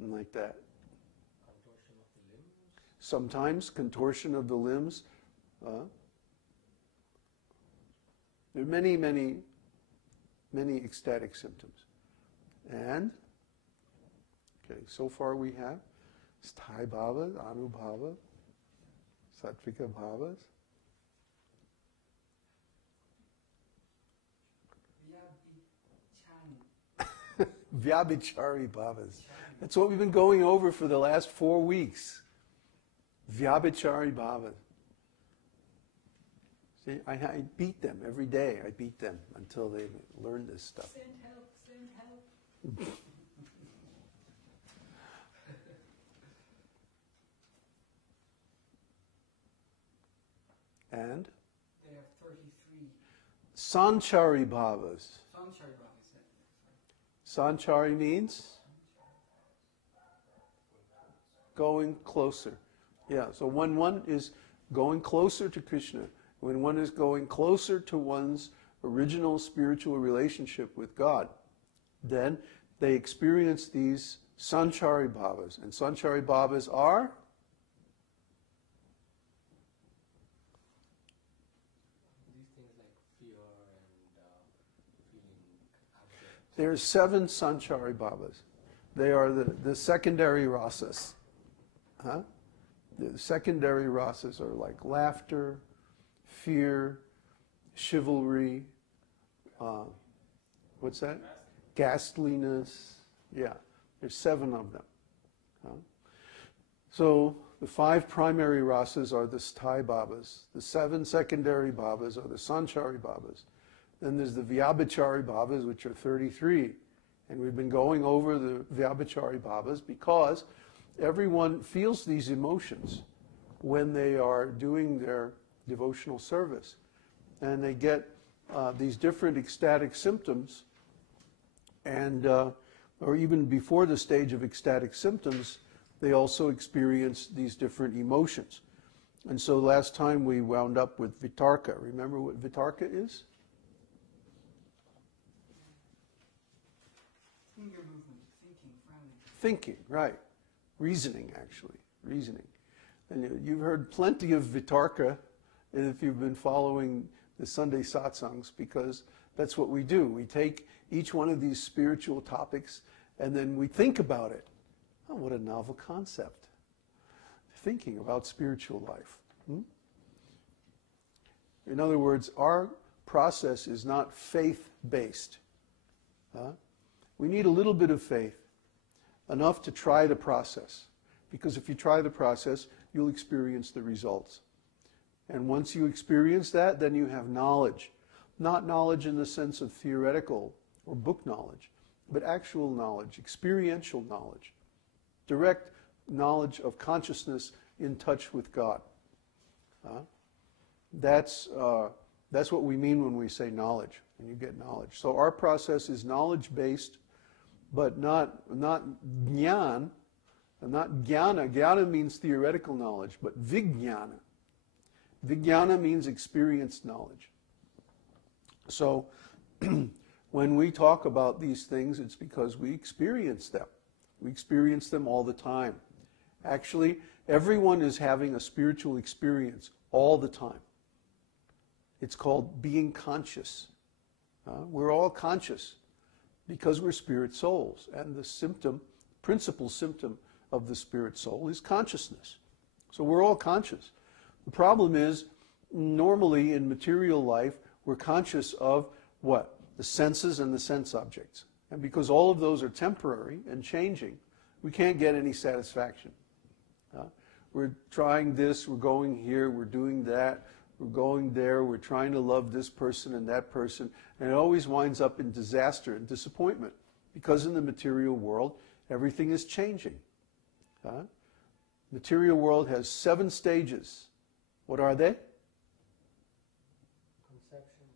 like that. Contortion of the limbs. Sometimes contortion of the limbs. There are many, many, many ecstatic symptoms. And, okay, so far we have sthāyi bhavas, anubhava, Vyabhicari-bhavas. Vyabhicari-bhavas. That's what we've been going over for the last 4 weeks. Vyabhicari-bhavas. See, I beat them every day. I beat them until they learn this stuff. Send help, send help. And? They have 33. Sanchari-bhavas. Sanchari-bhavas. Sanchari means? Going closer. Yeah, so when one is going closer to Krishna, when one is going closer to one's original spiritual relationship with God, then they experience these Sanchari-bhavas. And Sanchari-bhavas are? These things like fear and feeling abject. There are 7 Sanchari-bhavas. They are the secondary rasas. Huh? The secondary rasas are like laughter, fear, chivalry, what's that? Ghastliness. Yeah, there's 7 of them. Huh? So the 5 primary rasas are the sthāyi bhavas. The 7 secondary bhavas are the sanchari bhavas. Then there's the Vyabhicari-bhavas, which are 33. And we've been going over the Vyabhicari-bhavas because everyone feels these emotions when they are doing their devotional service. And they get these different ecstatic symptoms, and or even before the stage of ecstatic symptoms, they also experience these different emotions. And so last time we wound up with vitarka. Remember what vitarka is? Finger movement, thinking, frowning. Thinking, right. Reasoning, actually. Reasoning. And you've heard plenty of vitarka if you've been following the Sunday satsangs, because that's what we do. We take each one of these spiritual topics and then we think about it. Oh, what a novel concept. Thinking about spiritual life. In other words, our process is not faith-based. We need a little bit of faith, enough to try the process. Because if you try the process, you'll experience the results. And once you experience that, then you have knowledge. Not knowledge in the sense of theoretical or book knowledge, but actual knowledge, experiential knowledge, direct knowledge of consciousness in touch with God. That's what we mean when we say knowledge, when you get knowledge. So our process is knowledge-based, but not jnana, not jnana. Jnana means theoretical knowledge, but vijnana. Vijnana means experienced knowledge. So when we talk about these things, it's because we experience them. We experience them all the time. Actually, everyone is having a spiritual experience all the time. It's called being conscious. We're all conscious because we're spirit souls. And the principal symptom of the spirit soul is consciousness. So we're all conscious. The problem is, normally in material life, we're conscious of what? The senses and the sense objects. And because all of those are temporary and changing, we can't get any satisfaction. We're trying this, we're going here, we're doing that, we're going there, we're trying to love this person and that person, and it always winds up in disaster and disappointment. Because in the material world, everything is changing. Material world has 7 stages. What are they? Conception.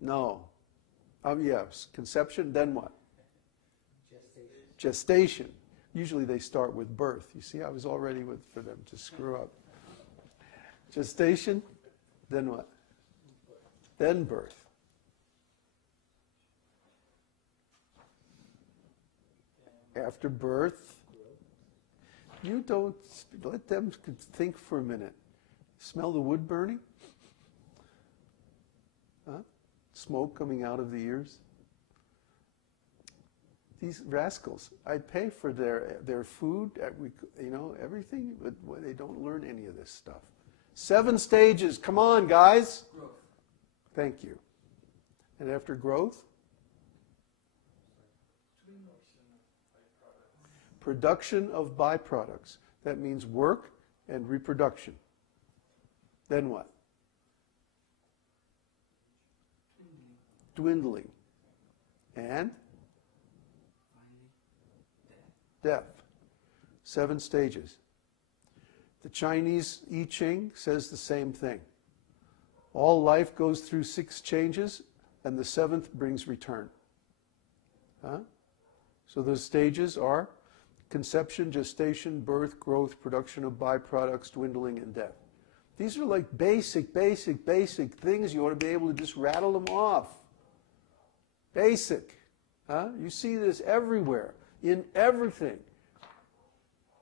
No. Yes, conception, then what? Gestation. Gestation. Usually they start with birth. You see, I was all ready for them to screw up. Gestation, then what? Then birth. After birth, You don't, let them think for a minute. Smell the wood burning? Huh? Smoke coming out of the ears? These rascals, I'd pay for their food, everything, but they don't learn any of this stuff. 7 stages, come on, guys. Growth. Thank you. And after growth? Production of byproducts. That means work and reproduction. Then what? Dwindling. And? Death. 7 stages. The Chinese I Ching says the same thing. All life goes through 6 changes, and the 7th brings return. Huh? So those stages are conception, gestation, birth, growth, production of byproducts, dwindling, and death. These are like basic things. You ought to be able to just rattle them off. Basic. Huh? You see this everywhere, in everything,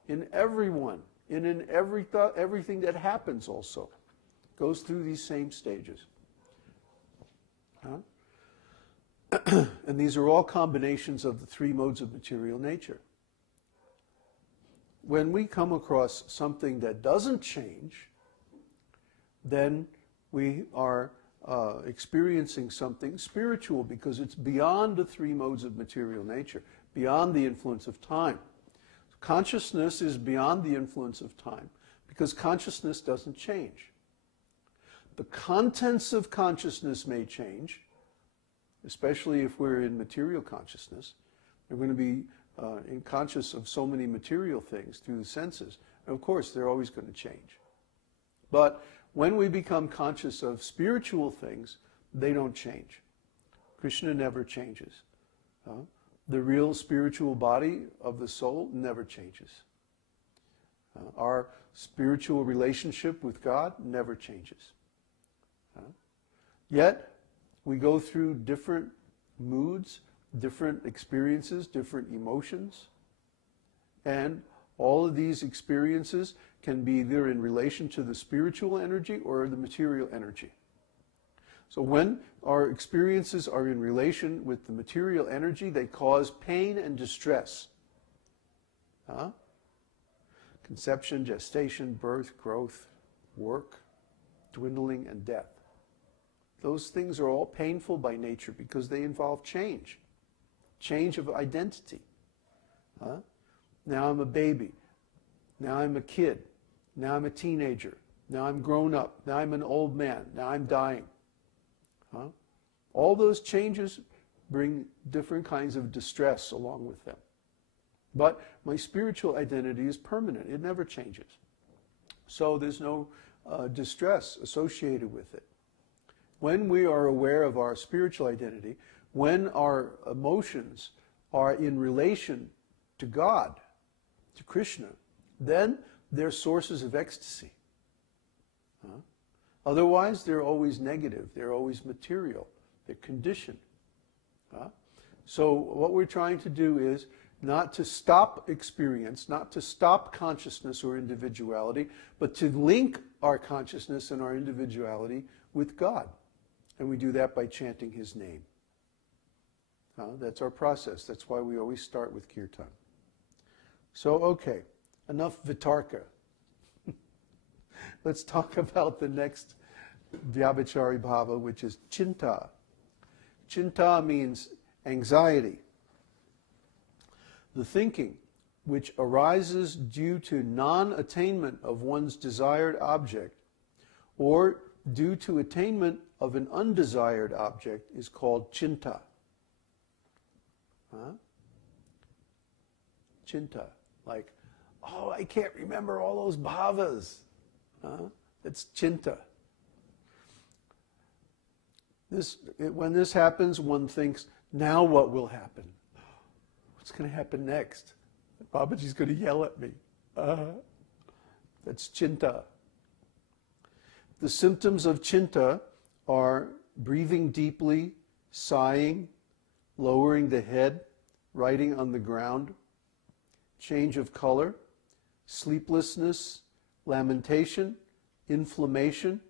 in everyone, and in everything that happens also. Goes through these same stages. Huh? And these are all combinations of the 3 modes of material nature. When we come across something that doesn't change, then we are experiencing something spiritual, because it's beyond the 3 modes of material nature, beyond the influence of time. Consciousness is beyond the influence of time, because consciousness doesn't change. The contents of consciousness may change, especially if we're in material consciousness. We're going to be conscious of so many material things through the senses. And of course, they're always going to change. But when we become conscious of spiritual things, they don't change. Krishna never changes. The real spiritual body of the soul never changes. Our spiritual relationship with God never changes. Yet, we go through different moods, different experiences, different emotions, and all of these experiences can be either in relation to the spiritual energy or the material energy. So when our experiences are in relation with the material energy, they cause pain and distress. Conception, gestation, birth, growth, work, dwindling, and death. Those things are all painful by nature because they involve change. Change of identity. Now I'm a baby. Now I'm a kid. Now I'm a teenager. Now I'm grown up. Now I'm an old man. Now I'm dying. All those changes bring different kinds of distress along with them. But my spiritual identity is permanent. It never changes. So there's no distress associated with it. When we are aware of our spiritual identity, when our emotions are in relation to God, to Krishna, then they're sources of ecstasy. Otherwise, they're always negative. They're always material. They're conditioned. So what we're trying to do is not to stop experience, not to stop consciousness or individuality, but to link our consciousness and our individuality with God. And we do that by chanting His name. That's our process. That's why we always start with kirtan. So, okay, enough vitarka. Let's talk about the next Vyabhicari-bhava, which is cintā. Cintā means anxiety. The thinking which arises due to non-attainment of one's desired object, or due to attainment of an undesired object, is called cintā. Cintā, like, oh, I can't remember all those bhavas. That's cintā. When this happens, one thinks, now what will happen? What's going to happen next? Babaji's going to yell at me. That's cintā. The symptoms of cintā are breathing deeply, sighing, lowering the head, writing on the ground, change of color, sleeplessness, lamentation, inflammation,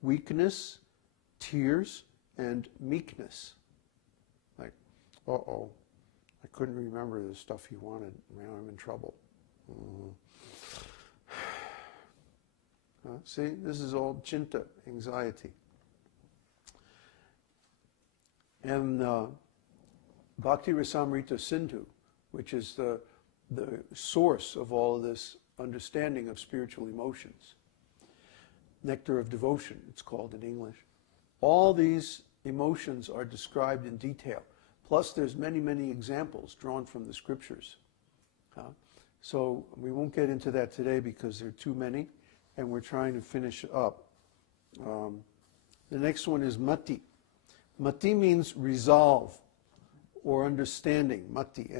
weakness, tears, and meekness. Like, uh-oh, I couldn't remember the stuff he wanted. Now I'm in trouble. See, this is all cintā, anxiety. And Bhakti Rasamrita Sindhu, which is the source of all of this understanding of spiritual emotions. Nectar of Devotion, it's called in English. All these emotions are described in detail. Plus there's many, many examples drawn from the scriptures. So we won't get into that today because there are too many, and we're trying to finish up. The next one is mati. Mati means resolve or understanding. Mati.